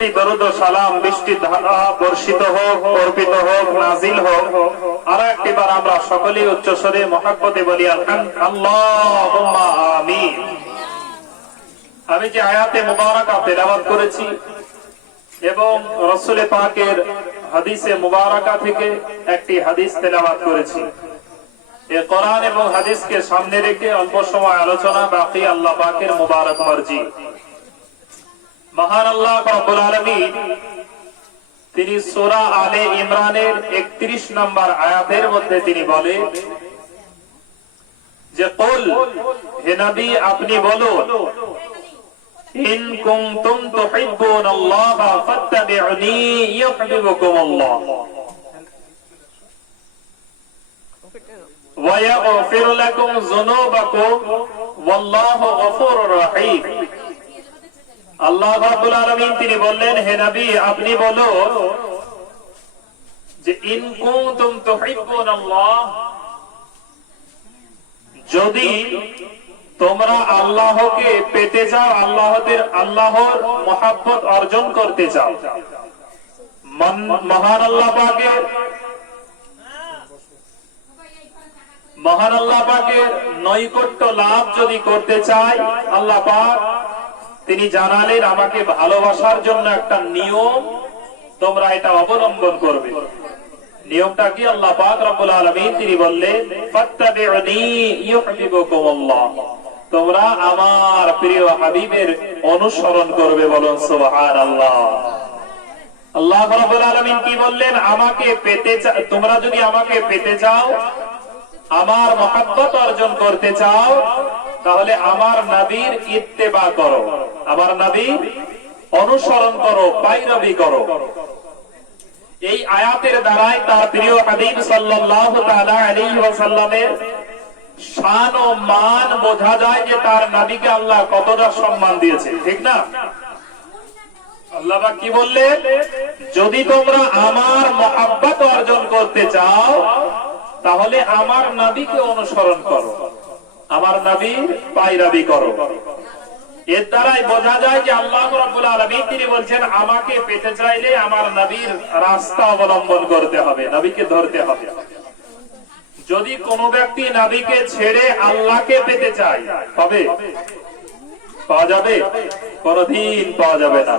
দরুদ ও সালাম বৃষ্টি ধারা বর্ষিত হোক, অর্পিত হোক, নাজিল হোক। আর একটিবার আমরা সকলেই উচ্চস্বরে মহাব্বতে বলি আল্লাহুম্মা আমিন। আমি যে আয়াতে মুবারাকা তেলাওয়াত করেছি এবং রাসূল পাকের হাদিসে মুবারাকা থেকে একটি হাদিস তেলাওয়াত করেছি, এই কোরআন এবং হাদিসকে সামনে রেখে অল্প সময় আলোচনা, বাকি আল্লাহ পাকের মুবারক মর্জি। মহান আল্লাহ রাব্বুল আলামিন তিনি সূরা আলে ইমরানের 31 নম্বর আয়াতের মধ্যে তিনি বলেন যে কুল, হে নবী আপনি বলুন, ইন কুনতুম তুহিব্বুনাল্লাহা ফাত্তাবিউনি ইউহিব্বুকুমুল্লাহ ওয়া ইয়াগফির লাকুম যুনুবাকুম ওয়াল্লাহু গফুরুর রহিম। আল্লাহ রাব্বুল আলামিন তিনি বললেন, হে নবী আপনি বলুন যে ইন কুনতুম তুহিব্বুনাল্লাহ, যদি তোমরা আল্লাহকে পেতে চাও, আল্লাহর মহব্বত অর্জন করতে চাও, মহান আল্লাহ পাকের নৈকট্য লাভ যদি করতে চাই, আল্লাহ পাক তিনি জানালেন আমাকে ভালোবাসার জন্য একটা নিয়ম তোমরা এটা অবলম্বন করবে। নিয়মটা কি? আল্লাহ পাক রব্বুল আলামিন তিনি বললেন, ফাত্তাবিউনি ইউহিব্বুকুমুল্লাহ, তোমরা আমার প্রিয় হাবিবের অনুসরণ করবে। বলুন সুবহানাল্লাহ। আল্লাহ রাব্বুল আলামিন কি বললেন? আমাকে পেতে তোমরা যদি আমাকে পেতে চাও, আমার মহব্বত অর্জন করতে চাও, তাহলে আমার নবীর ইত্তেবা করো, আমার নবীর অনুসরণ করো, পায়রবি করো। এই আয়াতের দ্বারাই তার প্রিয় হাবিব সাল্লাল্লাহু তাআলা আলাইহি ওয়াসাল্লামের শান ও মান বোঝা যায় যে তার নবীকে আল্লাহ কতটা সম্মান দিয়েছে, ঠিক না? আল্লাহ পাক কি বললেন? যদি তোমরা আমার মহব্বত অর্জন করতে চাও, তাহলে আমার নবীকে অনুসরণ করো, আমার নবীর পায়রাবি করো। এর দ্বারাই বোঝা যায় যে আল্লাহ রাব্বুল আলামিন তিনি বলছেন আমাকে পেতে চাইলে আমার নবীর রাস্তা অবলম্বন করতে হবে, নবীকে ধরতে হবে। যদি কোনো ব্যক্তি নবীকে ছেড়ে আল্লাহকে পেতে চায়, তবে পাওয়া যাবে? কোনদিন পাওয়া যাবে না।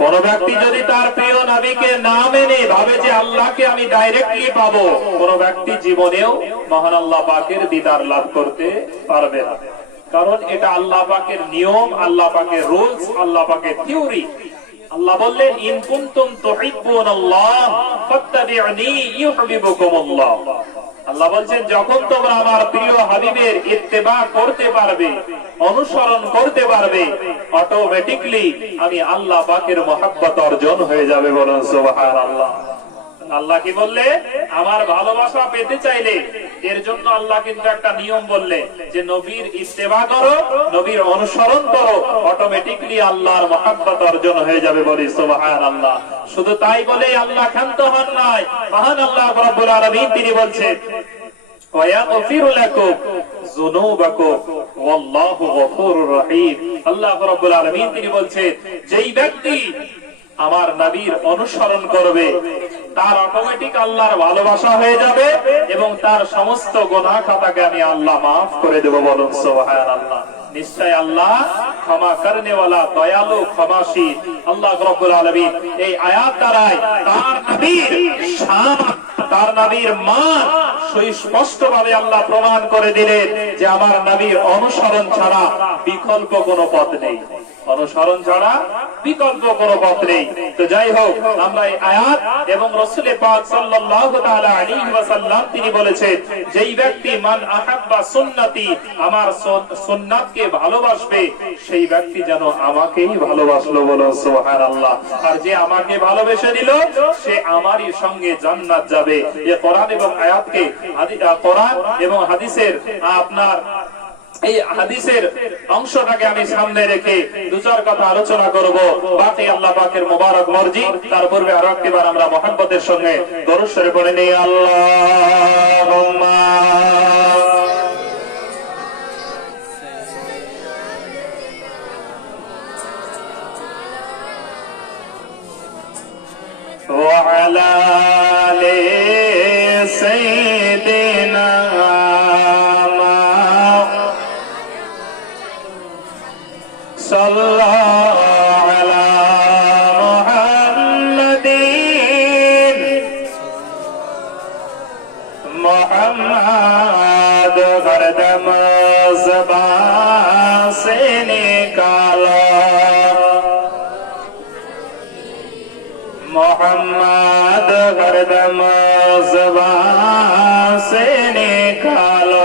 কোন ব্যক্তি যদি তার প্রিয় নবীকে না মেনে ভাবে যে আল্লাহকে আমি ডাইরেক্টলি পাবো, কোন ব্যক্তি জীবনেও মহান আল্লাহ পাকের দিদার লাভ করতে পারবে না। কারণ এটা আল্লাহ পাকের নিয়ম, আল্লাহ পাকের রুলস, আল্লাহ পাকের থিওরি। আল্লাহ বললেন, ইন কুনতুম তুহিব্বুনাল্লাহ ফাত্তাবিউনি ইউহিব্বুকুমুল্লাহ। আল্লাহ বলছেন যখন তোমরা আমার প্রিয় হাবিবের ইত্তেবা করতে পারবে, অনুসরণ করতে পারবে, অটোমেটিকলি আমি আল্লাহ পাকের মহব্বত অর্জন হয়ে যাবে। বলুন সুবহানাল্লাহ। আল্লাহ কি বললে? আমার ভালোবাসা পেতে চাইলে এর জন্য আল্লাহ কিন্তু একটা নিয়ম বললে যে নবীর ইত্তেবা করো, নবীর অনুসরণ করো, অটোমেটিকলি আল্লাহর মহব্বত অর্জন হয়ে যাবে। বলি সুবহানাল্লাহ। শুধু তাই বলে আল্লাহ ক্ষান্ত হন নাই, মহান আল্লাহ রাব্বুল আলামিন তিনি বলছেন ওয়া ইয়াগফিরু লাকুম যুনুবাকুম ওয়াল্লাহু গফুরুর রহিম। আল্লাহ রাব্বুল আলামিন তিনি বলছেন যেই ব্যক্তি আমার নবীর অনুসরণ করবে, তার অটোমেটিক আল্লাহর ভালোবাসা হয়ে যাবে এবং তার সমস্ত গুনাহ খাতাকে আমি আল্লাহ মাফ করে দেব। বলুন সুবহানাল্লাহ। নিশ্চয় আল্লাহ ক্ষমা করনে ওয়ালা, দয়ালু, ক্ষমাশীল। আল্লাহ রাব্বুল আলামিন এই আয়াত দ্বারাই তার নবীর শান, তার নবীর মান সুস্পষ্টভাবে আল্লাহ প্রমাণ করে দিলেন যে আমার নবীর অনুসরণ ছাড়া বিকল্প কোনো পথ নেই, অনুসরণ ছাড়া বিকল্প কোনো পথ নেই। তো যাই হোক, আমরা এই আয়াত এবং রাসূল পাক সাল্লাল্লাহু তাআলা আলাইহি ওয়াসাল্লাম তিনি বলেছেন যেই ব্যক্তি মান আহাব্বা সুন্নতি, আমার সুন্নাতকে ভালোবাসবে, সেই ব্যক্তি যেন আমাকেই ভালোবাসলো। বলো সুবহানাল্লাহ। আর যে আমাকে ভালোবেসে নিল, সে আমারই সঙ্গে জান্নাত যাবে। এই কোরআন এবং আয়াতকে, কোরআন এবং হাদিসের আপনার এই হাদিসের অংশটাকে আমি সামনে রেখে দু চার কথা আলোচনা করব। বাকি আল্লাহ পাকের মোবারক মর্জি। তার পূর্বে আরো একবার আমরা মহব্বতের সঙ্গে দরুদ শরীফ পড়ে নিই। আল্লাহুম্মা وعلى آل سيدنا صلى على محمد محمد हरदम ज़बान से निकाला मोहम्मद हरदम ज़बान से निकाला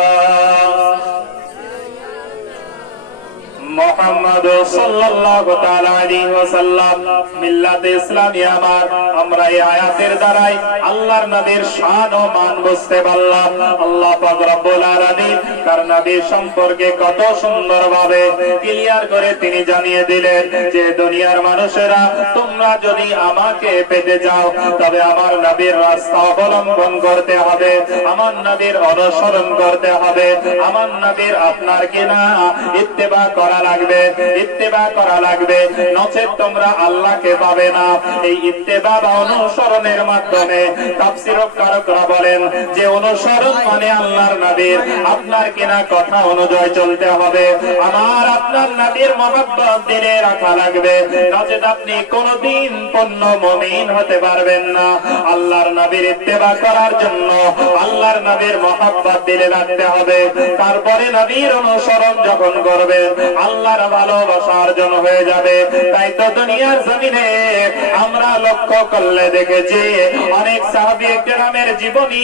मोहम्मद सल्लल्लाहु ताआला अलैहि ওয়াসাল্লাম মিল্লাতে ইসলামী আমার আমরা এই আয়াতের দ্বারাই আল্লাহর নবীর শান ও মান বুঝতে পারলাম। আল্লাহ পাক রব্বুল আলামিন তার নবী সম্পর্কে কত সুন্দরভাবে ক্লিয়ার করে তিনি জানিয়ে দিলেন যে দুনিয়ার মানুষেরা তোমরা যদি আমাকে পেতে যাও তবে আমার নবীর রাস্তা অবলম্বন করতে হবে, আমার নবীর অনুসরণ করতে হবে, আমার নবীর আপনার কিনা ইত্তেবা করা লাগবে, ইত্তেবা করা লাগবে, নচেত তোমরা আল্লাহকে পাবে না। এই ইত্তেবা বা অনুসরণের মাধ্যমে তাফসীরকারকরা বলেন যে অনুসরণ মানে আল্লাহর নবীর আপনার কিনা কথা অনুযায়ী চলতে হবে, আমার আপনার নবীর মহব্বত দিলে রাখা লাগবে, নচেত আপনি কোনদিন পূর্ণ মুমিন হতে পারবেন না। আল্লাহর নবীর ইত্তেবা করার জন্য আল্লাহর নবীর মহব্বত দিলে রাখতে হবে, তারপরে নবীর অনুসরণ যখন করবেন আল্লাহর ভালোবাসা অর্জন হয়ে যাবে। তাই তো দুনিয়ার জমিনে আমরা লক্ষ্য করলে দেখেছি অনেক সাহাবী কেরামের জীবনী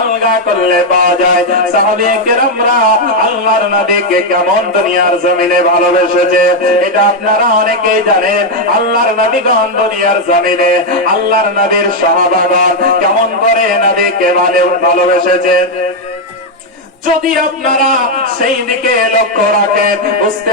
আলগা করলে পাওয়া যায় সাহাবী কেরামরা আল্লাহর নবীকে কেমন দুনিয়ার জমিনে ভালোবেসেছে এটা আপনারা অনেকেই জানেন। আল্লাহর নবীগণ দুনিয়ার জমিনে আল্লাহর নবীর সাহাবাগণ কেমন করে নবীকে ভালোবেসেছে যদি আপনারা সেই দিকে লক্ষ্য রাখেন বুঝতে